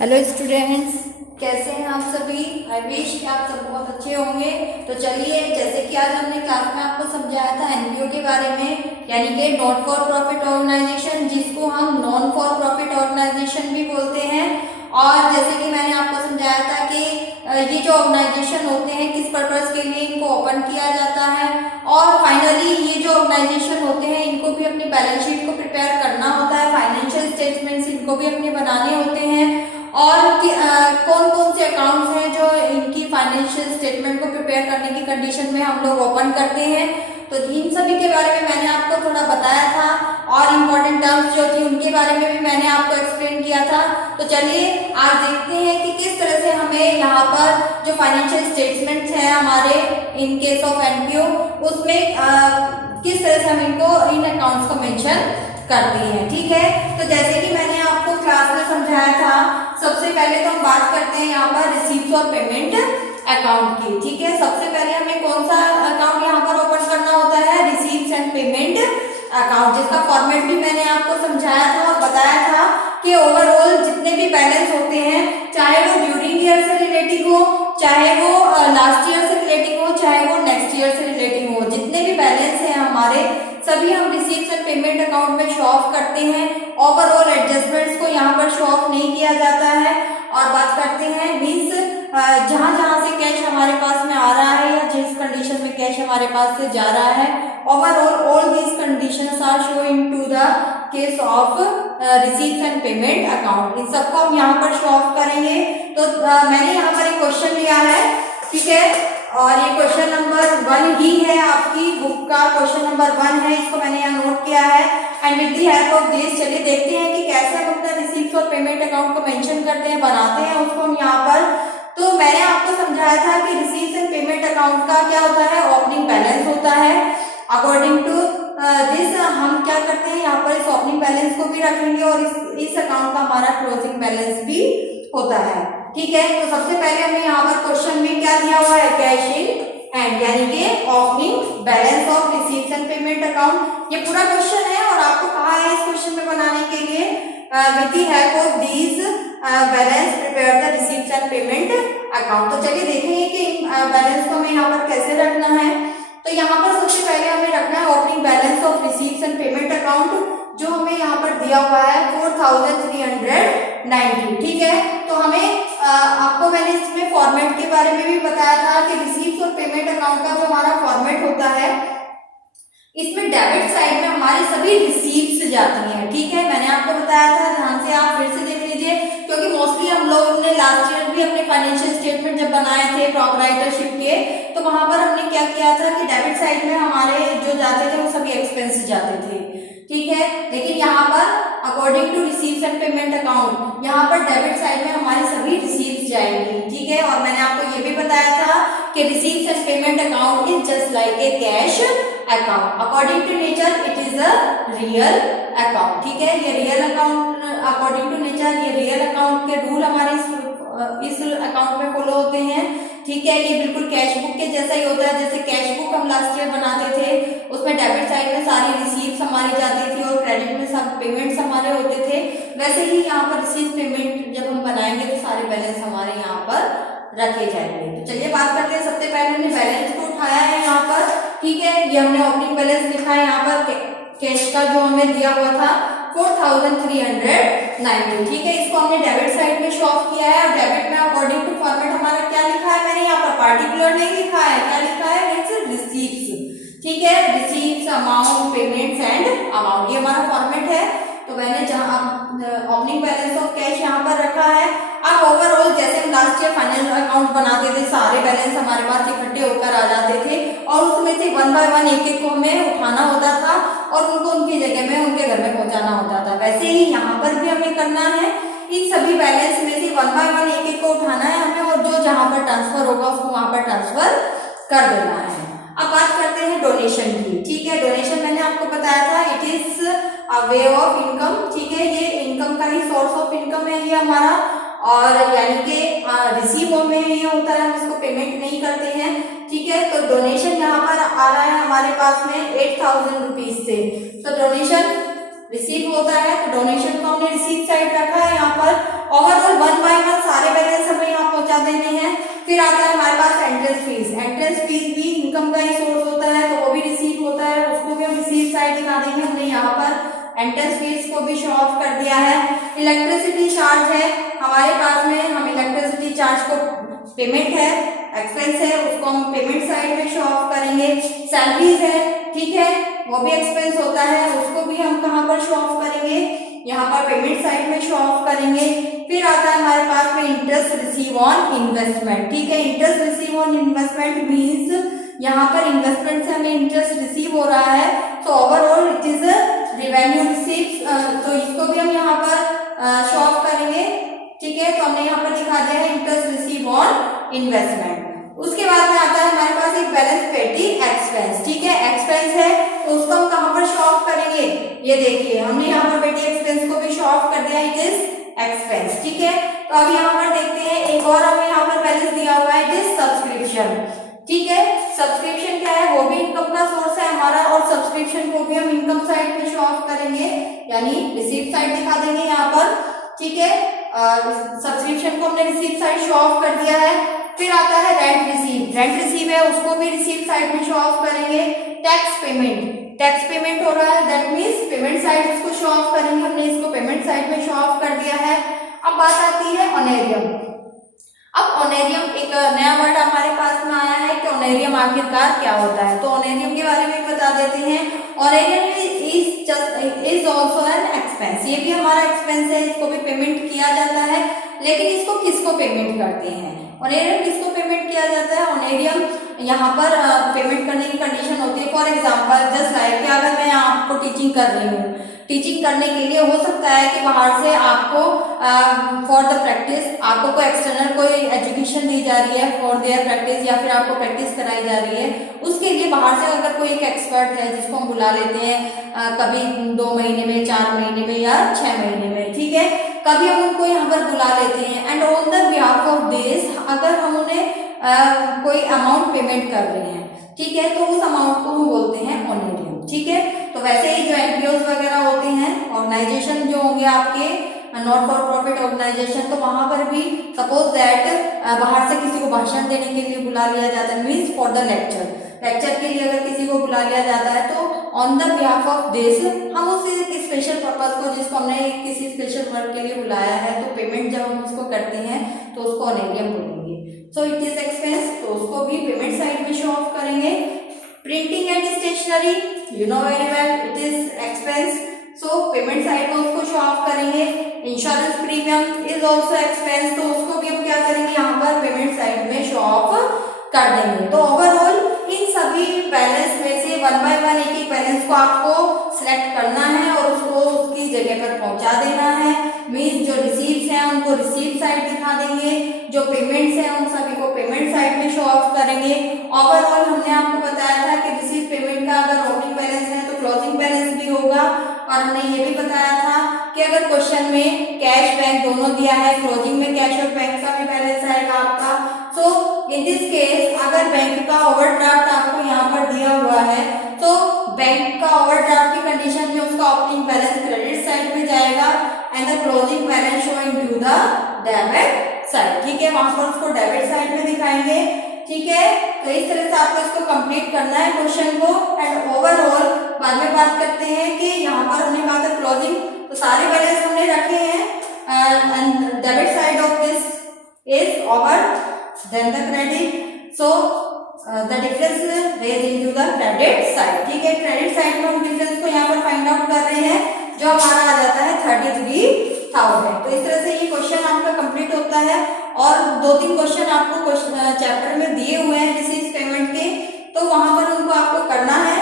Hello students, कैसे हैं आप सभी। आई विश कि आप सब बहुत अच्छे होंगे। तो चलिए, जैसे कि आज हमने क्लास में आपको समझाया था एनपीओ के बारे में, यानी कि नॉट फॉर प्रॉफिट ऑर्गेनाइजेशन, जिसको हम नॉन फॉर प्रॉफिट ऑर्गेनाइजेशन भी बोलते हैं। और जैसे कि मैंने आपको समझाया था कि ये जो ऑर्गेनाइजेशन होते हैं किस पर्पज के लिए इनको ओपन किया जाता है, और फाइनली ये जो ऑर्गेनाइजेशन होते हैं इनको भी अपनी बैलेंस शीट को प्रिपेयर करना होता है, फाइनेंशियल स्टेटमेंट्स इनको भी अपने बनाने होते हैं, और कौन कौन से अकाउंट्स हैं जो इनकी फाइनेंशियल स्टेटमेंट को प्रिपेयर करने की कंडीशन में हम लोग ओपन करते हैं। तो इन सभी के बारे में मैंने आपको थोड़ा बताया था, और इम्पोर्टेंट टर्म्स जो थी उनके बारे में भी मैंने आपको एक्सप्लेन किया था। तो चलिए आज देखते हैं कि किस तरह से हमें यहाँ पर जो फाइनेंशियल स्टेटमेंट्स हैं हमारे इन केस ऑफ एनपीओ, उसमें किस तरह से हम इनको इन अकाउंट्स को मेंशन करते हैं। ठीक है, तो जैसे कि मैंने आपको क्लास में समझाया था, सबसे पहले तो हम बात करते हैं यहाँ पर रिसीप्ट और पेमेंट अकाउंट की। ठीक है, सबसे पहले हमें कौन सा अकाउंट यहाँ पर ओपन करना होता है, रिसीप्ट एंड पेमेंट अकाउंट, जिसका फॉर्मेट भी मैंने आपको समझाया था और बताया था कि ओवरऑल जितने भी बैलेंस होते हैं, चाहे वो ड्यूरिंग ईयर से रिलेटिव हो, चाहे वो लास्ट ईयर से रिलेटिव हो, चाहे वो नेक्स्ट ईयर से रिलेटिव हो, जितने भी बैलेंस हैं हमारे सभी हम रिसीप्ट एंड पेमेंट अकाउंट में शो ऑफ करते हैं। ओवरऑल एडजस्टमेंट्स को यहाँ पर शो ऑफ नहीं किया जाता है। और बात करते हैं मीन्स जहां जहां से कैश हमारे पास में आ रहा है या जिस कंडीशन में कैश हमारे पास से जा रहा है, overall all these conditions are show into the case of receipt and payment account. इन सबको हम यहाँ पर शो ऑफ करेंगे। तो मैंने यहाँ पर एक क्वेश्चन लिया है, ठीक है, और ये क्वेश्चन नंबर 1 ही है, आपकी बुक का क्वेश्चन नंबर 1 है, इसको मैंने यहाँ नोट किया है। And with the help of this चलिए देखते हैं कि कैसे हम अपना रिसीप्ट और पेमेंट अकाउंट को मेंशन करते हैं, बनाते हैं उसको हम यहाँ पर। तो मैंने आपको समझाया था कि रिसीप्ट एंड पेमेंट अकाउंट का क्या होता है, ओपनिंग बैलेंस होता है। अकॉर्डिंग टू दिस हम क्या करते हैं, यहाँ पर इस ओपनिंग बैलेंस को भी रखेंगे और इस अकाउंट का हमारा क्लोजिंग बैलेंस भी होता है। ठीक है, तो सबसे पहले हमें यहाँ पर क्वेश्चन में क्या दिया हुआ है, कैश इन हैंड, यानी कि opening balance of receipt and payment account. ये पूरा क्वेश्चन है और आपको कहा है इस क्वेश्चन में बनाने के लिए with the help of these balance prepare the receipt and payment account. तो चलिए देखेंगे कि बैलेंस को हमें यहाँ पर कैसे रखना है। तो यहाँ पर सबसे पहले हमें रखना है opening balance of receipt and payment account, जो हमें यहाँ पर दिया हुआ है 4390। ठीक है, तो हमें आपको मैंने इसमें फॉर्मेट के बारे में भी बताया था कि रिसीप्ट और पेमेंट अकाउंट का जो हमारा फॉर्मेट होता है, इसमें डेबिट साइड में हमारी सभी रिसीप्ट्स जाती हैं। ठीक है, मैंने आपको बताया था, ध्यान से आप फिर से देख लीजिए, क्योंकि मोस्टली हम लोग ने लास्ट ईयर भी अपने फाइनेंशियल स्टेटमेंट जब बनाए थे प्रोप्राइटरशिप के, तो वहां पर हमने क्या किया था कि डेबिट साइड में हमारे जो जाते थे वो सभी एक्सपेंस जाते थे। ठीक है, लेकिन यहाँ पर according to receipt and payment account, यहाँ पर डेबिट साइड में हमारी सभी रिसीप्ट्स जाएंगी। ठीक है, और मैंने आपको ये भी बताया था कि receipt and payment account is just like a cash account. According to nature it is a real account. ठीक है, ये real account, according to nature ये रियल अकाउंट के रूल हमारे इस अकाउंट में फॉलो होते हैं। ठीक है, ये बिल्कुल कैश बुक के जैसा ही होता है। जैसे कैश बुक हम लास्ट ईयर बनाते थे, उसमें डेबिट साइड में सारी रिसीप्ट्स हमारी जाती थी और क्रेडिट में सब पेमेंट्स हमारे होते थे, वैसे ही यहाँ पर रिसीप्ट पेमेंट जब हम बनाएंगे तो सारे बैलेंस हमारे यहाँ पर रखे जाएंगे। तो चलिए बात करते हैं, सबसे पहले हमने बैलेंस को उठाया है यहाँ पर। ठीक है, ये हमने ओपनिंग बैलेंस लिखा है यहाँ पर, कैश का जो हमें दिया हुआ था 4390। ठीक है, इसको हमने डेबिट साइड में शो ऑफ किया है, और डेबिट में अकॉर्डिंग टू फॉर्मेट हमारा क्या लिखा है, मैंने यहाँ पर पार्टिकुलर नहीं लिखा है, क्या लिखा है, इट्स रिसीप्ट्स। ठीक है, receipts, amount, payments and amount, ये हमारा फॉर्मेट है। तो मैंने जहाँ ओपनिंग बैलेंस ऑफ कैश यहाँ पर रखा है। अब ओवरऑल जैसे हम लास्ट ईयर फाइनल अकाउंट बनाते थे, सारे बैलेंस हमारे पास इकट्ठे होकर आ जाते थे और उसमें से 1 बाय 1 एक को हमें उठाना होता था और उनको उनकी जगह में उनके घर में पहुंचाना होता था। वैसे ही यहाँ पर भी हमें करना है, इन सभी बैलेंस में से 1 बाय 1 एक को उठाना है हमें, और जो जहाँ पर ट्रांसफर होगा उसको वहां पर ट्रांसफर कर देना है। अब बात करते हैं डोनेशन की। ठीक है, डोनेशन मैंने आपको बताया था it is a way of income. ठीक है, ये इनकम का ही सोर्स ऑफ इनकम है ये हमारा, और यानी कि रिसीव में ये होता है, हम इसको पेमेंट नहीं करते हैं। ठीक है, तो डोनेशन यहाँ पर आ रहा है हमारे पास में 8000 रुपीज से। तो डोनेशन रिसीव होता है, तो डोनेशन को हमने रिसीव साइड रखा है यहाँ पर। ओवरऑल 1 बाय देने हैं। फिर आता है हमारे पास एंट्रेंस फीस। एंट्रेंस फीस भी इनकम का ही सोर्स होता है, तो वो भी रिसीव होता है, उसको भी हम रिसीव साइड दिखा देंगे। हमने यहाँ पर एंट्रेंस फीस को भी शो ऑफ कर दिया है। इलेक्ट्रिसिटी चार्ज है हमारे पास में, हम इलेक्ट्रिसिटी चार्ज को पेमेंट है, एक्सपेंस है, उसको हम पेमेंट साइड में शो ऑफ करेंगे। सैलरीज है, ठीक है, वो भी एक्सपेंस होता है, उसको भी हम कहाँ पर शो ऑफ करेंगे, यहाँ पर पेमेंट साइड में शो ऑफ करेंगे। फिर आता है हमारे पास में इंटरेस्ट रिसीव ऑन इन्वेस्टमेंट, ठीक है। Interest receive on investment means यहाँ पर इन्वेस्टमेंट से हमें इंटरेस्ट रिसीव हो रहा है, तो overall it is revenue receive, तो इसको भी हम यहाँ पर शो ऑफ करेंगे, ठीक है। तो हमने यहाँ पर दिखा दिया है इंटरेस्ट रिसीव ऑन इन्वेस्टमेंट। उसके बाद में आता है हमारे पास एक बैलेंस पेटी एक्सपेंस, ठीक है। एक्सपेंस है तो उसको हम कहाँ पर शो ऑफ करेंगे, ये देखिए हमने यहाँ पर पेटी एक्सपेंस को भी शो ऑफ कर दिया, इट इज एक्सपेंस, ठीक है। तो अब यहाँ पर देखते हैं एक और हमें यहाँ पर बैलेंस दिया हुआ है, इट इज सब्सक्रिप्शन, ठीक है। सब्सक्रिप्शन क्या है, वो भी इनकम का सोर्स है हमारा, और सब्सक्रिप्शन को भी हम इनकम साइड में शो ऑफ करेंगे, यानी रिसीव साइड दिखा देंगे यहाँ पर, ठीक है। सब्सक्रिप्शन को हमने रिसीव साइड शो ऑफ कर दिया है। फिर आता है रेंट रिसीव। रेंट रिसीव है उसको भी रिसीव साइड में शो ऑफ करेंगे। टैक्स पेमेंट, टैक्स पेमेंट हो रहा है, दैट मीन्स पेमेंट साइड उसको शो ऑफ करेंगे, हमने इसको पेमेंट साइड में शो ऑफ कर दिया है। अब बात आती है ऑनरेरियम। अब ऑनरेरियम एक नया वर्ड हमारे पास में आया है कि ऑनरेरियम आखिरकार क्या होता है, तो ऑनरेरियम के बारे में बता देते हैं। Honorarium is also an expense, ये भी हमारा एक्सपेंस है, इसको भी पेमेंट किया जाता है, लेकिन इसको किसको पेमेंट करते हैं, ऑनरेरियम किसको पेमेंट किया जाता है। ऑनरेरियम यहाँ पर पेमेंट करने की कंडीशन होती है, फॉर एग्जाम्पल जस्ट लाइक कि अगर मैं आपको टीचिंग कर रही हूँ, टीचिंग करने के लिए हो सकता है कि बाहर से आपको फॉर द प्रैक्टिस आपको कोई एक्सटर्नल कोई एजुकेशन दी जा रही है फॉर देयर प्रैक्टिस, या फिर आपको प्रैक्टिस कराई जा रही है, उसके लिए बाहर से अगर कोई एक एक्सपर्ट है जिसको हम बुला लेते हैं कभी 2 महीने में, 4 महीने में या 6 महीने में, ठीक है, कभी हम उनको यहाँ पर बुला लेते हैं, and on the behalf of this अगर हम उन्हें कोई अमाउंट पेमेंट कर रहे हैं, ठीक है, तो उस अमाउंट को हम बोलते हैं ऑनरेरियम, ठीक है। तो वैसे ही जो एनपीओज वगैरह होते हैं, ऑर्गेनाइजेशन जो होंगे आपके नॉट फॉर प्रॉफिट ऑर्गेनाइजेशन, तो वहां पर भी सपोज दैट बाहर से किसी को भाषण देने के लिए बुला लिया जाता है, मीन्स फॉर द लेक्चर के लिए अगर किसी को बुला लिया जाता है, तो on the behalf of this हम उस स्पेशल पर्पज को, जिसको हमने किसी स्पेशल वर्क के लिए बुलाया है, तो पेमेंट जब हम उसको करते हैं तो उसको ऑनरेरियम बोलेंगे। सो इट इज एक्सपेंस, तो उसको भी पेमेंट साइड में शो ऑफ करेंगे। Printing and stationery, you know very well, it is expense, so payment side में उसको शो ऑफ करेंगे। Insurance premium is also expense, तो उसको भी हम क्या करेंगे, यहाँ पर पेमेंट साइड में शो ऑफ कर देंगे। तो ओवरऑल इन सभी बैलेंस में से 1 बाय 1 एक एक बैलेंस को आपको सिलेक्ट करना है और उसको उसकी जगह पर पहुंचा देना है। मीन्स जो रिसीव्स हैं उनको रिसीव साइड दिखा देंगे, जो पेमेंट्स हैं उन सभी को पेमेंट साइड में शो ऑफ करेंगे। ओवरऑल हमने आपको बताया था कि रिसीव पेमेंट का अगर ओपनिंग बैलेंस है तो क्लोजिंग बैलेंस भी होगा, और हमने ये भी बताया था कि अगर क्वेश्चन में कैश बैंक दोनों दिया है, क्लोजिंग में कैश और बैंक का भी बैलेंस आएगा आपका। सो इन दिस केस अगर बैंक का ओवरड्राफ्ट आपको यहाँ पर दिया हुआ है, तो बैंक का ओवरड्राफ्ट की कंडीशन में उसका ओपनिंग बैलेंस क्रेडिट साइड में जाएगा and the closing balance showing to the debit side, ठीक है, वहां पर उसको डेबिट साइड में दिखाएंगे, ठीक है। तो इस तरह से आपको इसको कंप्लीट करना है क्वेश्चन को। एंड ओवरऑल बाद में बात करते हैं कि यहाँ पर हमने कहा था क्लोजिंग, तो सारे बैलेंस हमने रखे हैं, and debit side of this is over then the credit, so the difference raise into the credit side, ठीक है। क्रेडिट साइड में हम डिफरेंस को यहाँ पर फाइंड आउट कर रहे हैं, जो हमारा आ जाता है 33,000। तो इस तरह से ये क्वेश्चन आपका कंप्लीट होता है, और 2-3 क्वेश्चन आपको चैप्टर में दिए हुए हैं रिसीव पेमेंट के, तो वहां पर उनको आपको करना है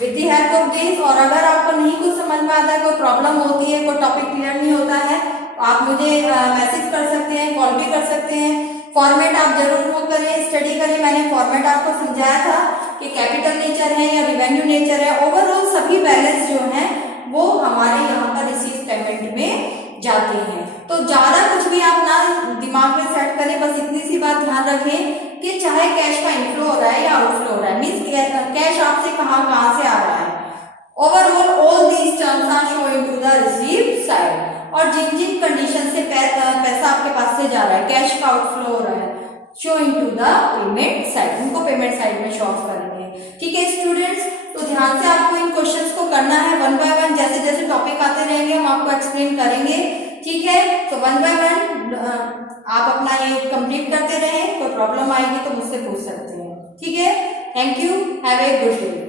with the help of this. और अगर आपको नहीं कुछ समझ में आता है, कोई प्रॉब्लम होती है, कोई टॉपिक क्लियर नहीं होता है, तो आप मुझे मैसेज कर सकते हैं, कॉल भी कर सकते हैं। फॉर्मेट आप जरूर वो करें, स्टडी करें, मैंने फॉर्मेट आपको समझाया था कि कैपिटल नेचर है या रिवेन्यू नेचर है। ओवरऑल सभी बैलेंस जो हैं वो हमारे यहाँ पर रिसीव पेमेंट में जाते हैं। तो ज्यादा कुछ भी आप ना दिमाग में सेट करें, बस इतनी सी बात ध्यान रखें कि चाहे कैश का इनफ्लो हो रहा है या आउटफ्लो हो रहा है, मीन्स कैश आपसे कहाँ से आ रहा है, overall all these terms are showing to the receive side. और जिन जिन कंडीशन से पैसा आपके पास से जा रहा है, कैश का आउटफ्लो हो रहा है, showing to the payment side, उनको पेमेंट साइड में शो ऑफ करेंगे। ठीक है स्टूडेंट्स, तो ध्यान से आपको इन क्वेश्चंस को करना है वन बाय वन, जैसे जैसे टॉपिक आते रहेंगे हम आपको एक्सप्लेन करेंगे। ठीक है, तो वन बाय वन आप अपना ये कंप्लीट करते रहें, कोई प्रॉब्लम आएगी तो मुझसे पूछ सकते हैं। ठीक है, thank you, have a good day.